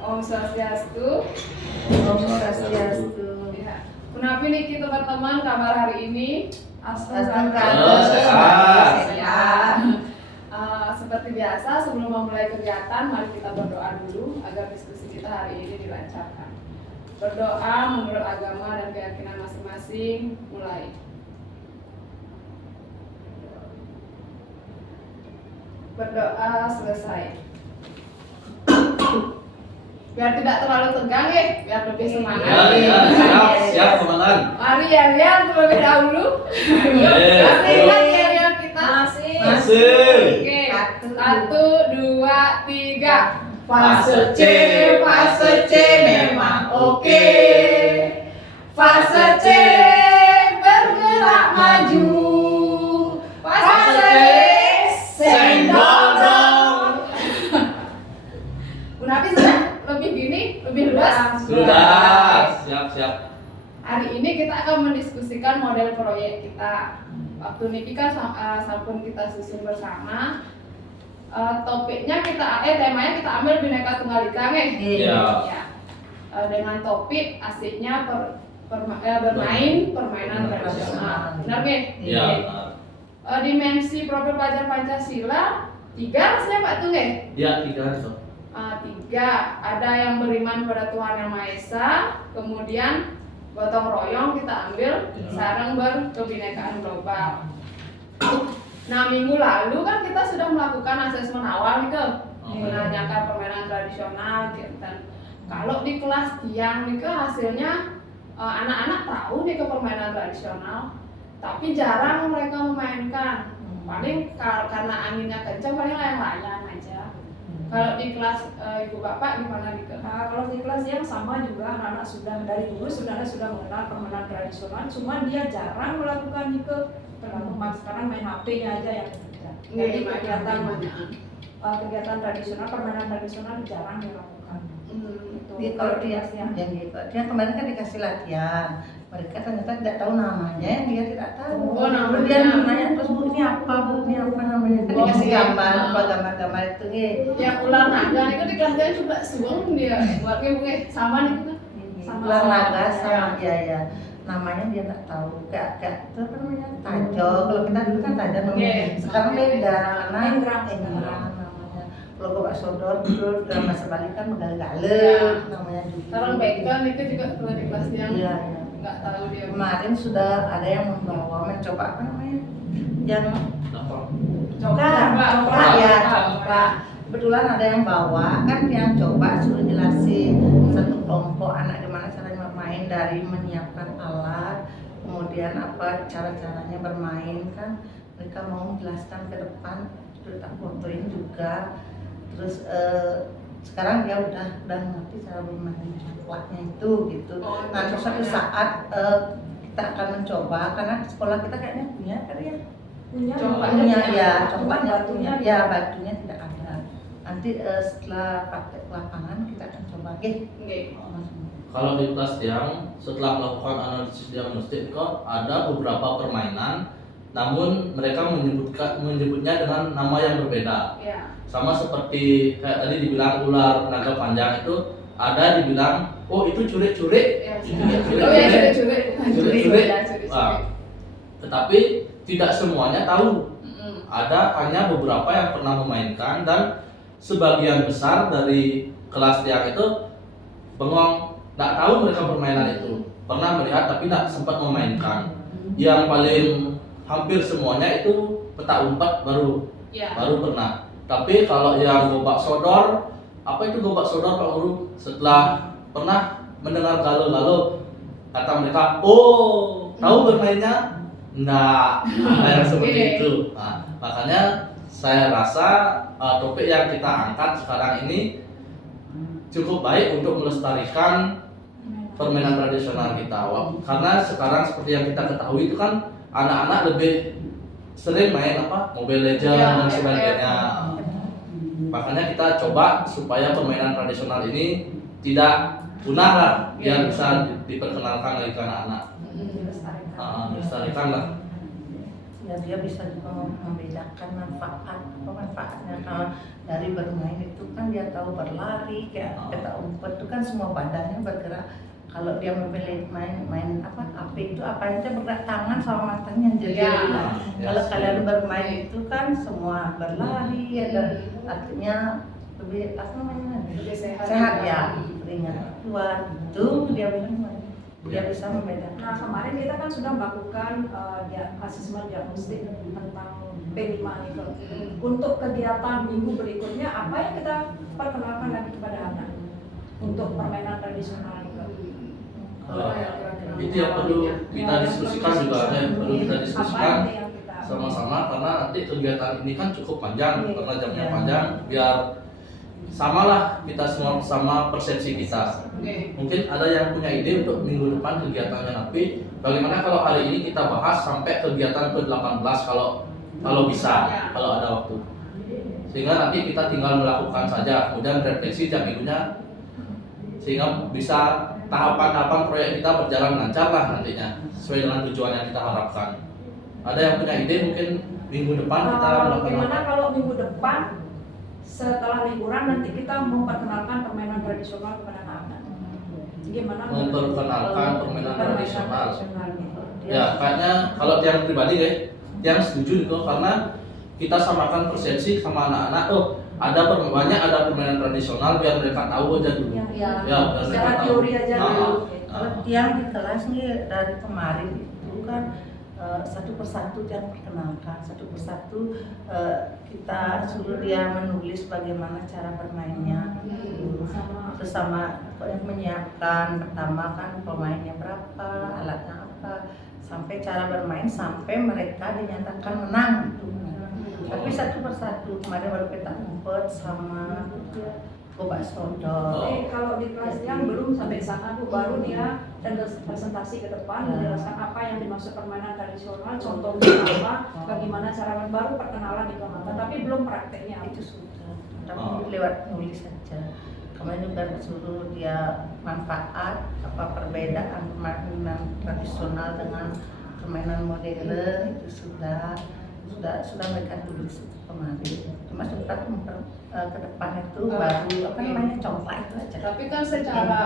Om Swastiastu. Om Swastiastu. Ya. Kenapa nih kita teman-teman kabar hari ini? Seperti biasa sebelum memulai kegiatan, mari kita berdoa dulu agar diskusi kita hari ini dilancarkan. Berdoa menurut agama dan keyakinan masing-masing. Mulai. Berdoa selesai. Biar tidak terlalu tegang ya, biar lebih semangat. Siap komandan. Mari ya terlebih dahulu. Masih ingat ya kita? Masih. Oke. 1, 2, 3. Fase C memang oke. Fase C bergerak maju. Fase D senggol dong. Bu Nafi sudah lebih gini, lebih luas? Sudah. Siap. Hari ini kita akan mendiskusikan model proyek kita. Waktu ini kan sampun kita susun bersama. Topiknya temanya kita ambil Bhinneka Tunggal Ika nih. Iya. Ya. Dengan topik asiknya bermain permainan tradisional. Benar nggih? Iya. Dimensi profil pelajar Pancasila 3 rasanya Pak tuh nggih? Iya 3 itu. 3, ada yang beriman pada Tuhan Yang Maha Esa, kemudian gotong royong kita ambil sarang berkebinekaan global. Nah, minggu lalu kan kita sudah melakukan asesmen awal nih menanyakan permainan tradisional gitu. Kalau di kelas tiang nih hasilnya anak-anak tahu nih permainan tradisional, tapi jarang mereka memainkan. Paling karena anginnya kencang paling layang-layang aja. Kalau di kelas Ibu Bapak gimana nih? Nah, kalau di kelas yang sama juga anak-anak sudah dari dulu sudah mengenal permainan tradisional, cuma dia jarang melakukan itu terlalu sekarang main HP-nya aja yang bekerja. Jadi kegiatan tradisional, permainan tradisional jarang dilakukan. Jadi kalau dia kemarin kan dikasih latihan, mereka ternyata tidak tahu namanya, yang dia tidak tahu. Kemudian nanya terus bu ini apa namanya? Kan dikasih gambar, gambar itu nih. Ya ular naga itu di kelas dia coba suang dia buatnya bu sama nih kan? Ular naga sama ya. Namanya dia nggak tahu, kayak itu apa namanya tajo. Kalau kita dulu kan tajo namanya. Sekarang beda, engrang namanya. Kalau gobak sodor dulu dalam bahasa Bali kan megale namanya juga. Sekarang bekan itu juga kalau di kelas yang nggak tahu dia. Kemarin sudah ada yang mencoba apa namanya? Yang coba. Kebetulan ada yang bawa kan yang coba suruh jelasin satu kelompok anak gimana caranya bermain dari menyiapkan alat, kemudian apa cara-caranya bermain kan mereka mau menjelaskan ke depan, terus tak fotoin juga. Terus sekarang dia udah ngerti cara bermain coklatnya itu gitu. Nah terus suatu saat kita akan mencoba karena sekolah kita kayaknya punya kali ya. Batunya tidak ada. Nanti setelah praktek lapangan kita akan coba. Kalau di kelas tiang setelah melakukan analisis diagnostik kok ada beberapa permainan, namun mereka menyebutnya dengan nama yang berbeda. Sama seperti kayak tadi dibilang ular naga panjang itu ada dibilang itu curik-curik. Curik. Tetapi tidak semuanya tahu. Ada hanya beberapa yang pernah memainkan dan sebagian besar dari kelas tiang itu bengong, nggak tahu mereka permainan itu. Pernah melihat tapi tidak sempat memainkan. Yang paling hampir semuanya itu petak umpet baru pernah. Tapi kalau yang gobak sodor, apa itu gobak sodor Pak Guru? Setelah pernah mendengar galo-galo, kata mereka, tahu bermainnya? Enggak, yang seperti itu. Nah, makanya saya rasa topik yang kita angkat sekarang ini cukup baik untuk melestarikan permainan tradisional kita. Karena sekarang seperti yang kita ketahui itu kan anak-anak lebih sering main Mobile Legends dan sebagainya. Makanya kita coba supaya permainan tradisional ini tidak punah lah, biar bisa diperkenalkan lagi ke anak-anak. Dilestarikan lah. Ya dia bisa juga membedakan manfaatnya dari bermain itu kan dia tahu berlari kayak petak umpet itu kan semua badannya bergerak. Kalau dia memilih main api itu apa aja bergerak, tangan sama matanya jadi. Ya. Kalau kalian bermain itu kan semua berlari, ada artinya lebih apa namanya? Lebih sehat. Sehat ya, ringan keluar itu dia bilang dia bisa membedakan. Nah kemarin kita kan sudah melakukan asesmen diagnostik tentang P5 itu. Untuk kegiatan minggu berikutnya apa yang kita perkenalkan lagi kepada anak untuk permainan tradisional itu? Itu yang perlu kita diskusikan juga ya, perlu kita diskusikan Apa yang kita sama-sama karena nanti kegiatan ini kan cukup panjang Iya. karena jamnya panjang, biar samalah kita semua sama persepsi kita. Oke. Mungkin ada yang punya ide untuk minggu depan kegiatannya, tapi bagaimana kalau hari ini kita bahas sampai kegiatan ke-18 kalau bisa, kalau ada waktu. Sehingga nanti kita tinggal melakukan saja, kemudian refleksi jam minggunya sehingga bisa tahapan-tahapan proyek kita berjalan lancar lah nantinya sesuai dengan tujuan yang kita harapkan. Ada yang punya ide mungkin minggu depan kita melakukan Bagaimana apa? kalau minggu depan setelah liburan nanti kita memperkenalkan permainan tradisional kepada anak-anak? Gimana? Memperkenalkan permainan tradisional. gitu. Ya, kayaknya kalau yang pribadi guys, yang setuju itu karena kita samakan persepsi sama anak-anak. Oh, banyak ada permainan tradisional biar mereka tahu aja dulu. Ya, Ya, biar mereka secara tahu. teori aja dulu. Kalau yang di kelas nih dari kemarin itu kan satu persatu dia perkenalkan, satu persatu kita suruh dia menulis bagaimana cara bermainnya. Terus sama yang menyiapkan pertama kan pemainnya berapa, alatnya apa, sampai cara bermain sampai mereka dinyatakan menang gitu. Tapi satu persatu kemarin baru petak umpet sama gobak sodor. Kalau di kelas yang belum sampai sana Bu, baru dia dan presentasi ke depan menjelaskan apa yang dimaksud permainan tradisional, contohnya apa, bagaimana cara baru perkenalan di kelas, tapi belum prakteknya. Itu sudah, tapi lewat nulis saja. Kemarin juga suruh dia manfaat apa perbedaan permainan tradisional dengan permainan modern itu sudah mereka tulis kemarin. Cuma sempat ke depan itu baru apa namanya coba itu aja. Tapi kan secara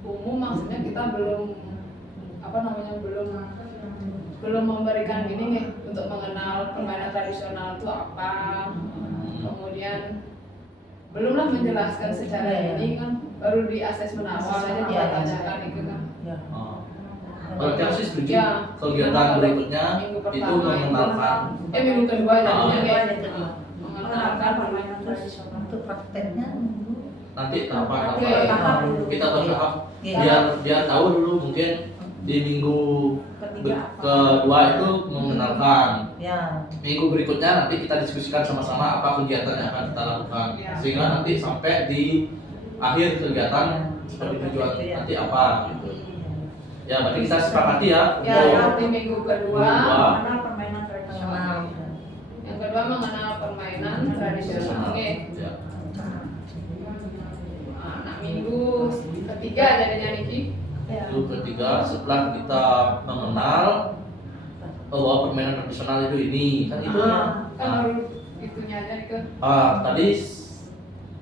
umum maksudnya kita belum memberikan gini nih untuk mengenal permainan tradisional itu apa. Kemudian belumlah menjelaskan secara ini kan baru di asesmen awal aja kita tanyakan itu kan. Ya. Kalau yang sih setuju, Ya. kegiatan berikutnya Minggu itu pertama mengenalkan. minggu kedua jadinya kayak kedua. mengenalkan permainan tradisional. Untuk prakteknya Nanti tahapan Oke. apa kita bertahap biar dia tahu dulu mungkin di minggu kedua itu mengenalkan. ya. Minggu berikutnya nanti kita diskusikan sama-sama apa kegiatan yang akan kita lakukan Ya. sehingga nanti sampai di akhir kegiatan seperti tujuan nanti apa gitu. Ya, berarti kita sepakati ya. Ya, di minggu kedua Mengenal permainan tradisional. yang kedua mengenal permainan tradisional. Oke. Ya. Nah, minggu ketiga jadinya Niki. Ya. Itu ketiga setelah kita mengenal bahwa permainan tradisional itu ini kan itu. Kan Nah, baru itunya aja ke tadi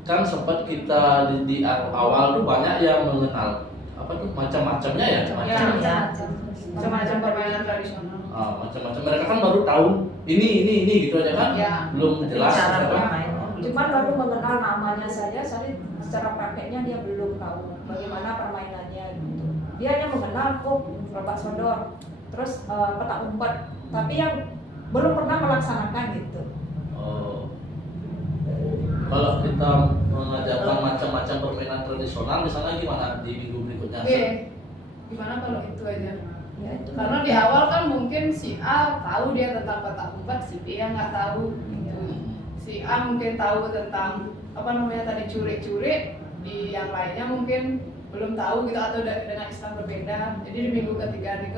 kan sempat kita di awal tuh banyak yang mengenal apa tuh macam-macamnya ya, macam-macam permainan tradisional. macam-macam mereka kan baru tahu ini gitu aja kan, Ya. belum jelas Cara ya kan? bermain. Cuman baru mengenal namanya saja, secara prakteknya dia belum tahu bagaimana permainannya gitu. Dia hanya mengenal gobak sodor, terus petak umpet, tapi yang belum pernah melaksanakan gitu. Oh. Kalau kita mengajarkan macam-macam permainan tradisional misalnya gimana di minggu berikutnya? Oke. Gimana kalau itu aja? Ya, itu Karena di awal kan mungkin si A tahu dia tentang petak umpet, si B yang nggak tahu. Gitu. Si A mungkin tahu tentang apa namanya tadi curi-curi, di yang lainnya mungkin belum tahu gitu atau dengan istilah berbeda. Jadi di minggu ketiga nih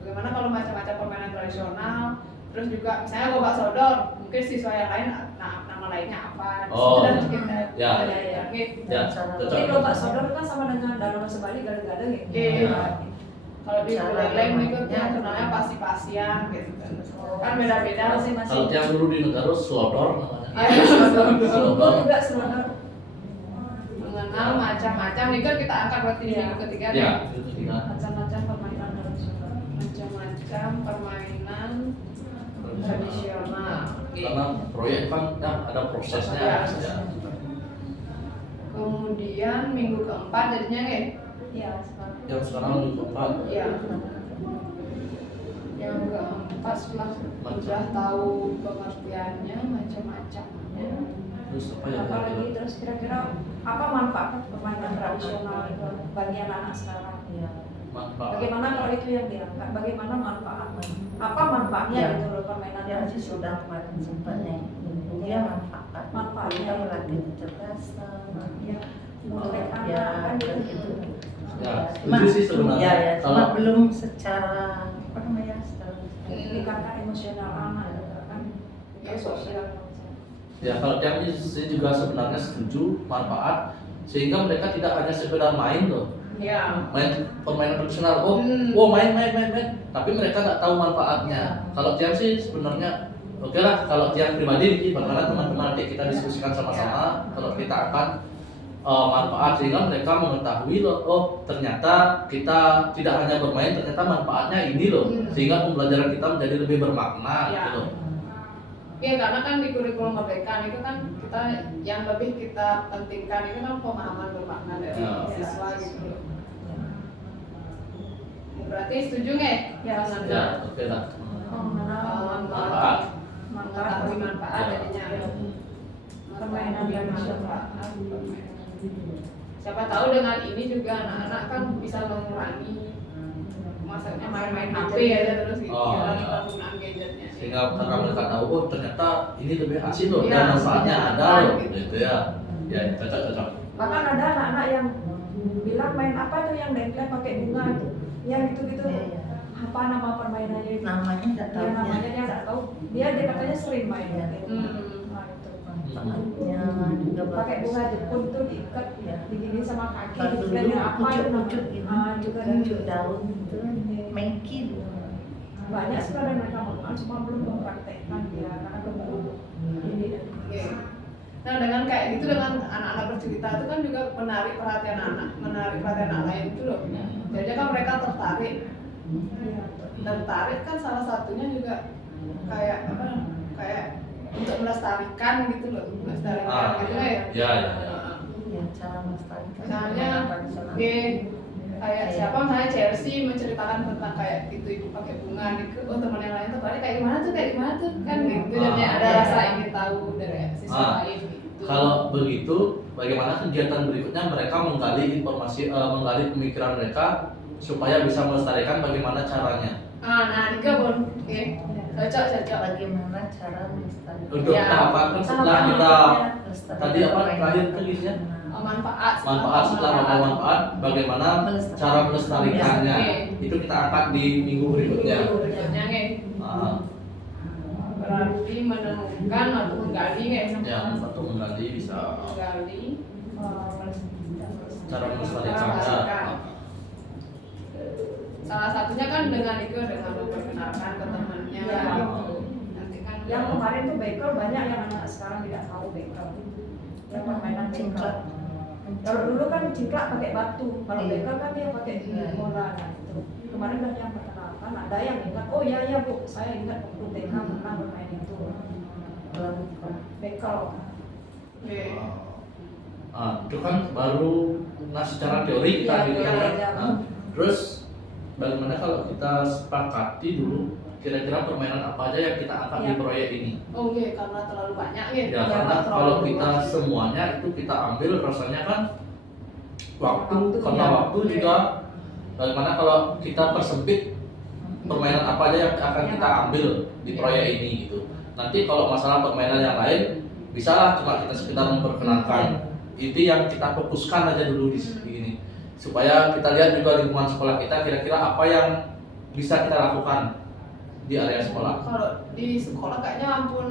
bagaimana kalau macam-macam permainan tradisional, terus juga misalnya gobak sodor, mungkin siswa yang lain nama lainnya apa? Oh, Dan kita ya. oke. Ya, Jadi cocok. gobak sodor kan sama dengan dalam sebalik gada-gada gitu. Oke. Ya. Kalau di Cara Buleleng itu bermainnya. yang kenalnya pasi-pasian gitu kan beda-beda Masing-masing. Kalau yang dulu di negara sodor namanya. Ayo, Sungguh juga sebenarnya. mengenal macam-macam itu kita angkat berarti di minggu ketiga Ya, nih. itu ketiga. Macam-macam permainan tradisional. Macam-macam permainan tradisional. Oke. Karena proyek kan ya, ada prosesnya. Ya. Ya. Kemudian minggu keempat jadinya nih. Iya, sekarang. Yang sekarang minggu keempat. Iya. Yang keempat setelah udah tahu pengertiannya macam-macamnya. Terus apa ya? Apalagi terus kira-kira apa manfaat permainan tradisional itu bagi anak-anak sekarang? Iya. Manfaat. Bagaimana kalau itu yang diangkat? Bagaimana manfaatnya? Apa manfaatnya Ya. gitu loh permainan Dia sih tradisional? sudah kemarin sempatnya. Dia manfaatnya kita melatih kecerdasan. Ya, motorik Ya, anak kan dan gitu. itu. Ya, Cuma- setuju sih sebenarnya. Ya, ya, cuma Kalau- belum secara apa namanya secara Meningkatkan emosional anak gitu kan. Ya, Sosial. Ya kalau tiap ini saya juga sebenarnya setuju manfaat sehingga mereka tidak hanya sekedar main loh, Iya. main permainan tradisional. Oh, Hmm. main, tapi mereka nggak tahu manfaatnya. Kalau tiap sih sebenarnya oke lah. Kalau tiap pribadi nih, bagaimana teman-teman nanti kita diskusikan sama-sama. Kalau kita akan manfaat sehingga mereka mengetahui loh, oh ternyata kita tidak hanya bermain, ternyata manfaatnya ini loh, sehingga pembelajaran kita menjadi lebih bermakna Ya. gitu loh. Iya, karena kan di kurikulum merdeka itu kan kita yang lebih kita pentingkan itu kan pemahaman bermakna dari Ya. siswa gitu loh. Berarti setuju nggak Ya, dengan Ya, oke lah. Mengenal Manfaat. mengetahui manfaat Ya. jadinya Permainan tradisional. Siapa tahu dengan ini juga anak-anak kan bisa mengurangi maksudnya main-main HP aja terus gitu, Oh, mengurangi ya. penggunaan gadgetnya. Sehingga karena mereka tahu oh ternyata ini lebih asik loh Iya, dan manfaatnya asik, ada loh gitu. gitu ya. Ya cocok. Bahkan ada anak-anak yang bilang main apa tuh yang dengkleng pakai bunga tuh, yang gitu-gitu. Iya, iya. Apa nama permainannya itu? namanya tidak tahu Ya, namanya dia nggak tahu. Dia katanya sering main Iya. gitu. Nah, itu. Manfaatnya juga Pakai bunga bagus. jepun tuh diikat, Ya. digini sama kaki, Kalau dulu dikira apa itu pucuk-pucuk namanya? gitu, Ah, juga ada. pucuk daun gitu, mengki dulu. Banyak sebenarnya mereka mengenal, cuma belum mempraktekkan ya karena belum ini. Oke. Nah dengan kayak gitu dengan anak-anak bercerita itu kan juga menarik perhatian anak lain itu loh. Jadi kan mereka tertarik kan salah satunya juga kayak apa kayak untuk melestarikan gitu loh, melestarikan gitu ya. Ya. Ya, cara melestarikan Misalnya, permainan tradisional. Kayak siapa misalnya Chelsea menceritakan tentang kayak gitu ibu pakai bunga gitu, oh teman yang lain tuh kayak gimana tuh kan gitu, jadinya ada iya. rasa ingin tahu dari siswa lain gitu. Kalau begitu, bagaimana kegiatan berikutnya mereka menggali informasi, menggali pemikiran mereka supaya bisa melestarikan bagaimana caranya. Nah, Nika Bon, oke, cocok. Bagaimana cara melestarikan Untuk Ya. tahapan kan setelah kita melestarikan tadi apa permainan terakhir tradisional. tulisnya? Manfaat Setelah manfaat, bagaimana cara melestarikannya itu kita angkat di minggu berikutnya. berikutnya nih Ah, berarti menemukan atau menggali nih ya untuk menggali bisa menggali cara cara melestarikannya. melestarikan. Salah satunya kan dengan itu dengan memperkenalkan ke temannya Ya. gitu. Nanti kan Yang kemarin tuh bekel banyak yang anak sekarang tidak tahu bekel. Yang permainan Cingklak. bekel. Kalau dulu kan cingklak pakai batu, kalau Iya. bekel kan dia pakai bola nah itu. Kemarin udah yang perkenalkan, ada yang ingat, oh ya ya bu, saya ingat waktu TK pernah bermain itu. Bekel. Oke. Itu kan baru secara teori kita Iya, gitu kan. iya. Nah, terus bagaimana kalau kita sepakati dulu kira-kira permainan apa aja yang kita angkat di Iya. proyek ini? Oh iya, karena terlalu banyak ya. Ya karena kalau kita semuanya itu kita ambil rasanya kan waktu, karena Iya. waktu juga bagaimana kalau kita persempit permainan apa aja yang akan kita ambil di proyek ini gitu. Nanti kalau masalah permainan yang lain bisalah cuma kita sekedar memperkenalkan. Itu yang kita fokuskan aja dulu di sini supaya kita lihat juga lingkungan sekolah kita kira-kira apa yang bisa kita lakukan di area sekolah. Kalau di sekolah kayaknya ampun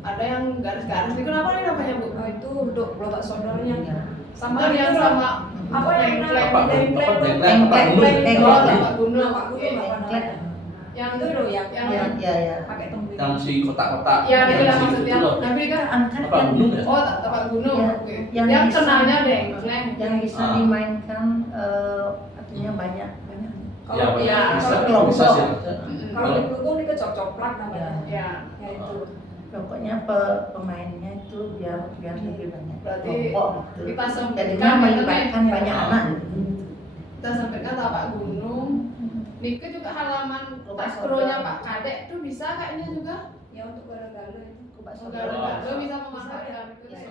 ada yang garis-garis. Ini kenapa nih namanya bu? Oh, itu untuk kelompok saudaranya. Sama itu yang loh. sama apa yang Dengkleng. Apa dengkleng dengkleng, tuh? apa gunung? Dengkleng. Oh, Dengkleng. Pak Gunung. Pak Gunung Oke. apa namanya? Yang Itu loh yang ya. pakai tumbling. Yang si kotak-kotak. Ya, yang itulah si maksudnya. itu loh. Tapi kan Angkat Apa gunung ya? oh tapak gunung. Ya, Oke. yang Yang bisa- kenalnya dengkleng. yang bisa Ah. dimainkan artinya banyak. Ya, Kalau ya, bisa, kalau bisa sih. Mm-mm. kalau di Pluto ini kecok-coklat namanya. Ya. Ya itu. Pokoknya pemainnya itu biar lebih banyak. Berarti kelompok gitu. kita sempitkan Jadinya melibatkan ya. banyak anak. Kita sempitkan tapak gunung. Nike juga halaman Rumah takronya saudara. Pak Kadek itu bisa kayaknya juga. Ya untuk galo-galo itu. Galo-galo bisa memanfaatkan itu. Ya. deh.